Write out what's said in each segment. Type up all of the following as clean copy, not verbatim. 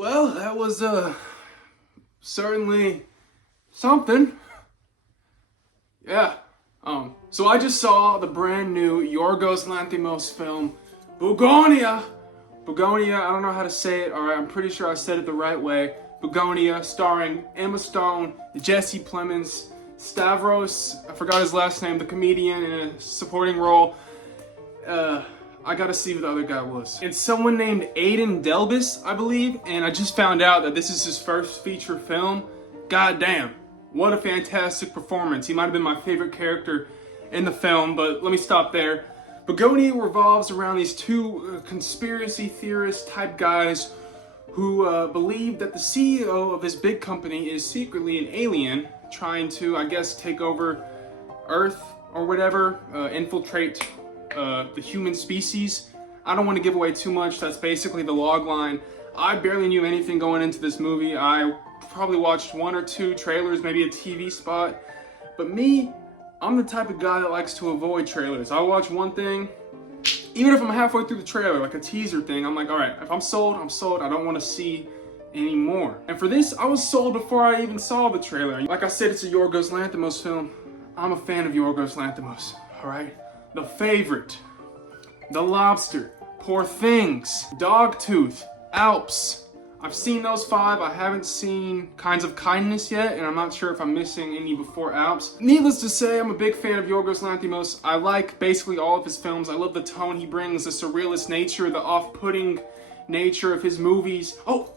Well, that was certainly something. Yeah. So I just saw the brand new Yorgos Lanthimos film, Bugonia. Bugonia, I don't know how to say it. Alright, I'm pretty sure I said it the right way. Bugonia, starring Emma Stone, Jesse Plemons, Stavros, I forgot his last name, the comedian in a supporting role. I gotta see who the other guy was. It's someone named Aiden Delbis, I believe, and I just found out that this is his first feature film. God damn, what a fantastic performance. He might have been my favorite character in the film, but let me stop there. Bugonia revolves around these two conspiracy theorist type guys who believe that the CEO of his big company is secretly an alien trying to, I guess, take over Earth or whatever, infiltrate the human species. I don't want to give away too much. That's basically the log line. I barely knew anything going into this movie. I probably watched one or two trailers, maybe a TV spot. But me, I'm the type of guy that likes to avoid trailers. I'll watch one thing, even if I'm halfway through the trailer, like a teaser thing, I'm like, all right, if I'm sold, I'm sold. I don't want to see any more. And for this, I was sold before I even saw the trailer. Like I said, it's a Yorgos Lanthimos film. I'm a fan of Yorgos Lanthimos, all right? The Favorite, The Lobster, Poor Things, Dogtooth, Alps. I've seen those 5. I haven't seen Kinds of Kindness yet, and I'm not sure if I'm missing any before Alps. Needless to say, I'm a big fan of Yorgos Lanthimos. I like basically all of his films. I love the tone he brings, the surrealist nature, the off-putting nature of his movies. Oh,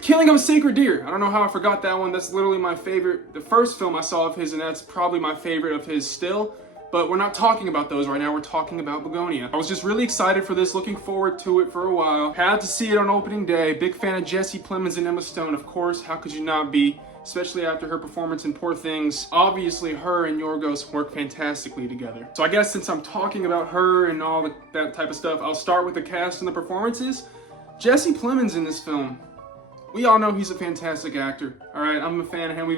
Killing of a Sacred Deer. I don't know how I forgot that one. That's literally my favorite. The first film I saw of his, and that's probably my favorite of his still. But we're not talking about those right now, we're talking about Bugonia. I was just really excited for this, looking forward to it for a while. Had to see it on opening day. Big fan of Jesse Plemons and Emma Stone, of course. How could you not be? Especially after her performance in Poor Things. Obviously, her and Yorgos work fantastically together. So I guess since I'm talking about her and all that type of stuff, I'll start with the cast and the performances. Jesse Plemons in this film. We all know he's a fantastic actor. Alright, I'm a fan of him.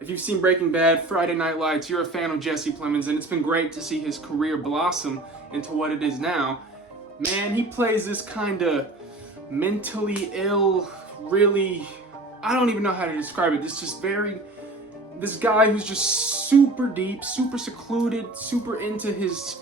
If you've seen Breaking Bad, Friday Night Lights, you're a fan of Jesse Plemons, and it's been great to see his career blossom into what it is now. Man, he plays this kind of mentally ill, really, I don't even know how to describe it. This guy who's just super deep, super secluded, super into his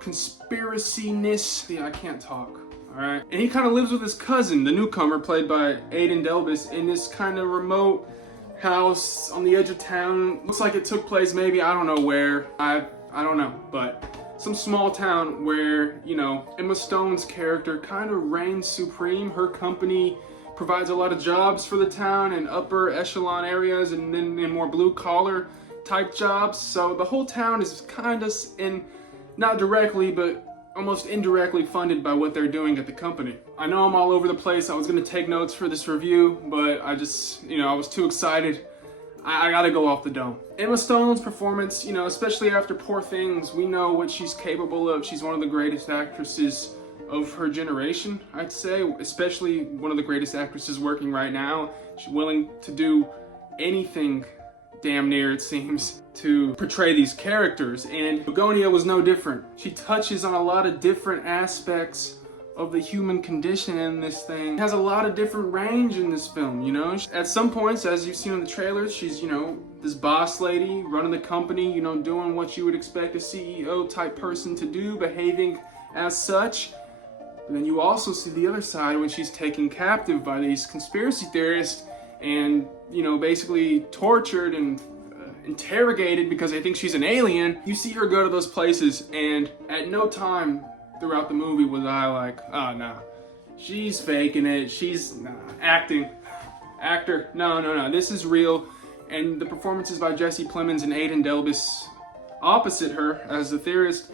conspiracy-ness. Yeah, I can't talk. Alright? And he kind of lives with his cousin, the newcomer, played by Aiden Delbis, in this kind of remote house on the edge of town. Looks like it took place maybe, I don't know where. I don't know, but some small town where, you know, Emma Stone's character kind of reigns supreme. Her company provides a lot of jobs for the town in upper echelon areas and then in more blue collar type jobs. So the whole town is kind of not directly, but almost indirectly funded by what they're doing at the company. I know I'm all over the place. I was gonna take notes for this review, but I just, I was too excited. I gotta go off the dome. Emma Stone's performance, especially after Poor Things, we know what she's capable of. She's one of the greatest actresses of her generation, I'd say, especially one of the greatest actresses working right now. She's willing to do anything, damn near it seems, to portray these characters, and Bugonia was no different. She touches on a lot of different aspects of the human condition in this thing. It has a lot of different range in this film, At some points, as you've seen in the trailers, she's, this boss lady running the company, doing what you would expect a CEO type person to do, behaving as such. But then you also see the other side when she's taken captive by these conspiracy theorists and, basically tortured and interrogated because they think she's an alien. You see her go to those places, and at no time throughout the movie was I like, oh no, she's faking it, she's acting. Actor, no, this is real. And the performances by Jesse Plemons and Aiden Delbis opposite her as the theorist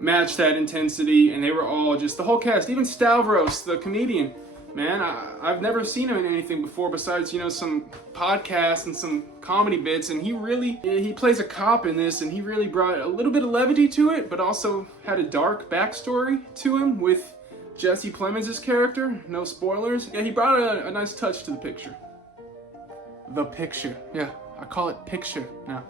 matched that intensity, and they were all just, the whole cast, even Stavros, the comedian. Man, I've never seen him in anything before besides, some podcasts and some comedy bits, and he plays a cop in this, and he really brought a little bit of levity to it, but also had a dark backstory to him with Jesse Plemons' character. No spoilers. Yeah, he brought a nice touch to the picture. The picture. Yeah, I call it picture now.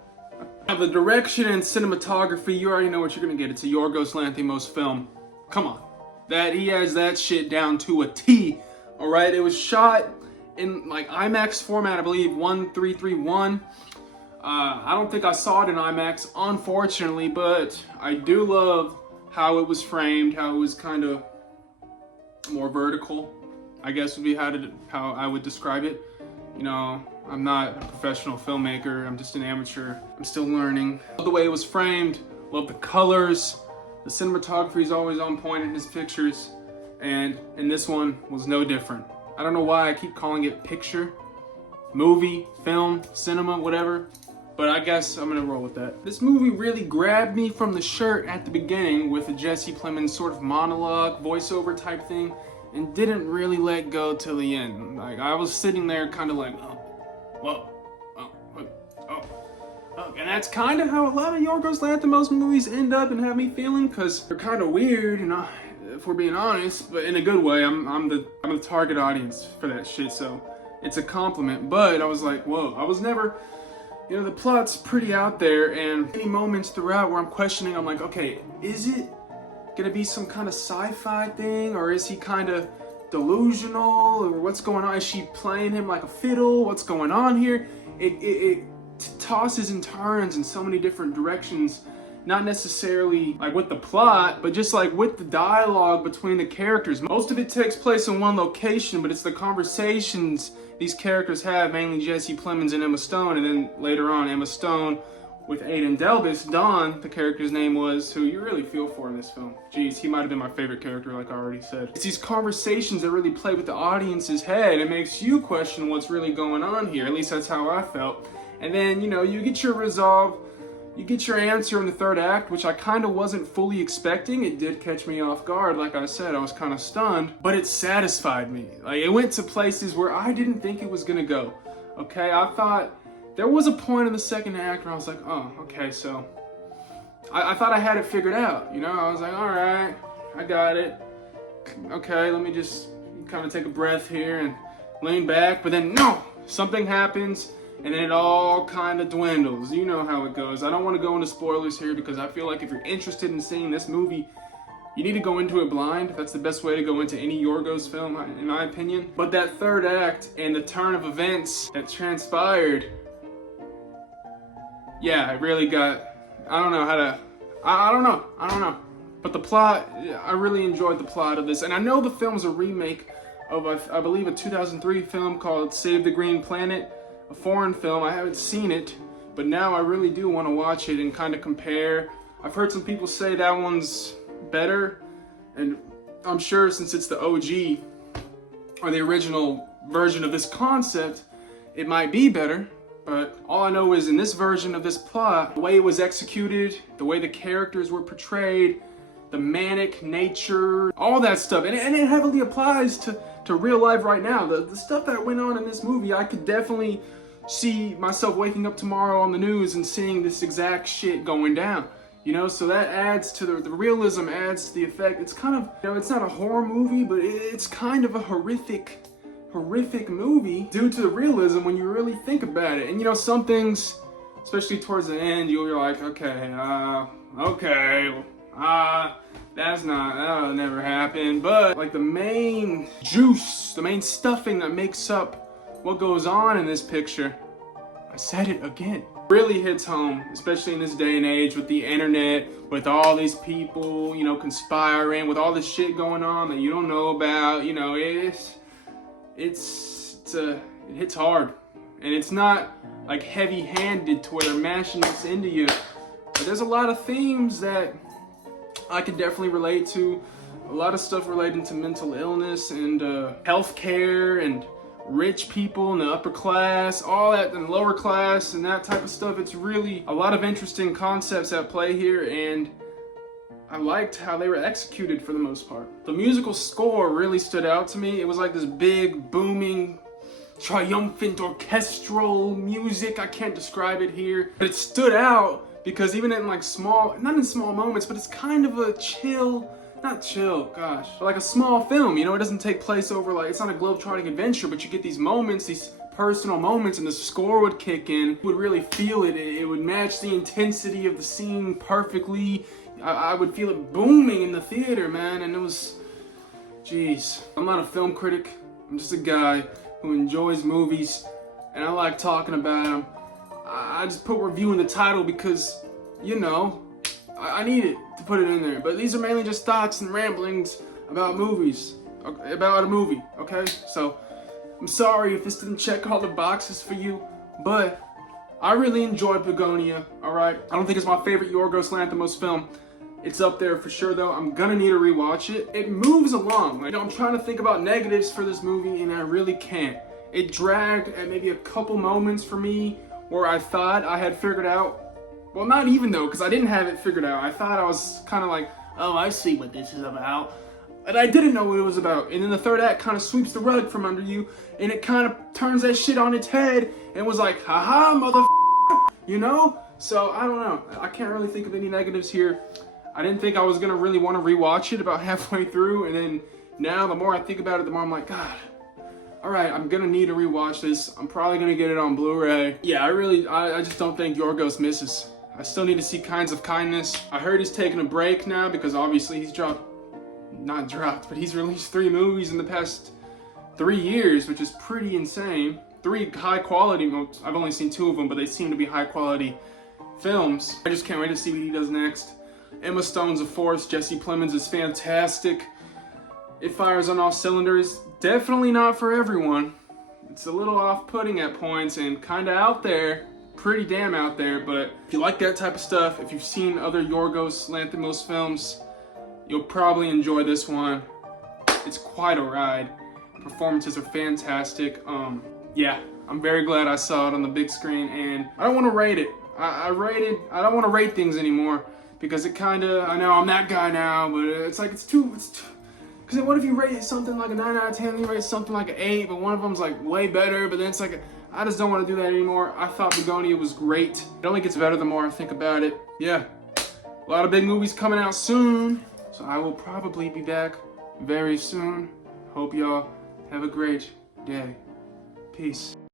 Now, the direction and cinematography, you already know what you're gonna get. It's a Yorgos Lanthimos film. Come on. He has that shit down to a T. All right, it was shot in like IMAX format, I believe 1331. I don't think I saw it in IMAX, unfortunately, but I do love how it was framed, how it was kind of more vertical, I guess would be how I would describe it. You know, I'm not a professional filmmaker, I'm just an amateur. I'm still learning. Love the way it was framed, love the colors, the cinematography is always on point in his pictures, and in this one was no different. I don't know why I keep calling it picture, movie, film, cinema, whatever, but I guess I'm gonna roll with that. This movie really grabbed me from the shirt at the beginning with a Jesse Plemons sort of monologue, voiceover type thing, and didn't really let go till the end. Like, I was sitting there kind of like, oh, whoa, oh. And that's kind of how a lot of Yorgos Lanthimos movies end up and have me feeling, because they're kind of weird, you know, if we're being honest, but in a good way. I'm the target audience for that shit, so it's a compliment. But I was like, whoa, I was never, you know, the plot's pretty out there, and many moments throughout where I'm questioning, I'm like, okay, is it gonna be some kind of sci-fi thing, or is he kind of delusional, or what's going on? Is she playing him like a fiddle? What's going on here? It tosses and turns in so many different directions, not necessarily like with the plot, but just like with the dialogue between the characters. Most of it takes place in one location, but it's the conversations these characters have, mainly Jesse Plemons and Emma Stone, and then later on Emma Stone with Aiden Delbus. Don, the character's name was, who you really feel for in this film. Jeez, he might have been my favorite character, like I already said. It's these conversations that really play with the audience's head. It makes you question what's really going on here. At least that's how I felt. And then, you know, you get your resolve, you get your answer in the third act, which I kind of wasn't fully expecting. It did catch me off guard. Like I said, I was kind of stunned, but it satisfied me. Like, it went to places where I didn't think it was gonna go. Okay, I thought there was a point in the second act where I was like, oh, okay, so I thought I had it figured out, you know? I was like, all right, I got it. Okay, let me just kind of take a breath here and lean back, but then no, something happens, and then it all kind of dwindles. You know how it goes. I don't want to go into spoilers here, because I feel like if you're interested in seeing this movie, you need to go into it blind. That's the best way to go into any Yorgos film, in my opinion. But that third act and the turn of events that transpired, yeah, it really got, I don't know. But the plot, I really enjoyed the plot of this. And I know the film's a remake of, I believe, a 2003 film called Save the Green Planet, a foreign film. I haven't seen it, but now I really do want to watch it and kind of compare. I've heard some people say that one's better, and I'm sure since it's the OG, or the original version of this concept, it might be better. But all I know is in this version of this plot, the way it was executed, the way the characters were portrayed, the manic nature, all that stuff, and it heavily applies to real life right now. The stuff that went on in this movie, I could definitely see myself waking up tomorrow on the news and seeing this exact shit going down. You know, so that adds to the realism, adds to the effect. It's kind of, you know, it's not a horror movie, but it's kind of a horrific movie due to the realism when you really think about it. And you know, some things, especially towards the end, you're like, okay, that'll never happen. But like the main juice, the main stuffing that makes up what goes on in this picture, I said it again, really hits home, especially in this day and age with the internet, with all these people, you know, conspiring, with all this shit going on that you don't know about. You know, it hits hard, and it's not like heavy-handed to where they're mashing this into you. But there's a lot of themes that I can definitely relate to. A lot of stuff relating to mental illness and healthcare and rich people in the upper class, all that, and lower class and that type of stuff. It's really a lot of interesting concepts at play here, and I liked how they were executed for the most part. The musical score really stood out to me. It was like this big, booming, triumphant orchestral music. I can't describe it here, but it stood out because even in like not in small moments, but it's kind of a not chill, gosh, but like a small film, you know, it doesn't take place over, like, it's not a globe-trotting adventure, but you get these moments, these personal moments, and the score would kick in. You would really feel it. It would match the intensity of the scene perfectly. I would feel it booming in the theater, man, and it was, jeez. I'm not a film critic. I'm just a guy who enjoys movies, and I like talking about them. I just put review in the title because, you know, I need it to put it in there. But these are mainly just thoughts and ramblings about movies, about a movie, okay? So, I'm sorry if this didn't check all the boxes for you, but I really enjoyed Bugonia, alright? I don't think it's my favorite Yorgos Lanthimos film. It's up there for sure, though. I'm gonna need to rewatch it. It moves along. Like, I'm trying to think about negatives for this movie, and I really can't. It dragged at maybe a couple moments for me where I thought I had figured out. Well, not even though, because I didn't have it figured out. I thought I was kind of like, oh, I see what this is about. And I didn't know what it was about. And then the third act kind of sweeps the rug from under you, and it kind of turns that shit on its head and was like, haha, motherfucker, you know? So, I don't know. I can't really think of any negatives here. I didn't think I was gonna really want to rewatch it about halfway through, and then now the more I think about it, the more I'm like, God, alright, I'm gonna need to rewatch this. I'm probably gonna get it on Blu-ray. Yeah, I just don't think Yorgos misses. I still need to see Kinds of Kindness. I heard he's taking a break now because obviously he's he's released 3 movies in the past 3 years, which is pretty insane. 3 high quality, I've only seen 2 of them, but they seem to be high quality films. I just can't wait to see what he does next. Emma Stone's a force. Jesse Plemons is fantastic. It fires on all cylinders. Definitely not for everyone. It's a little off-putting at points and kind of out there. Pretty damn out there, but if you like that type of stuff, if you've seen other Yorgos Lanthimos films, you'll probably enjoy this one. It's quite a ride. Performances are fantastic. Yeah, I'm very glad I saw it on the big screen, and I don't want to rate it. I don't want to rate things anymore. Because it kind of, I know I'm that guy now, but it's too, because what if you rate something like a 9 out of 10, and you rate something like an 8, but one of them's like way better, but then it's like, I just don't want to do that anymore. I thought Bugonia was great. It only gets better the more I think about it. Yeah, a lot of big movies coming out soon, so I will probably be back very soon. Hope y'all have a great day. Peace.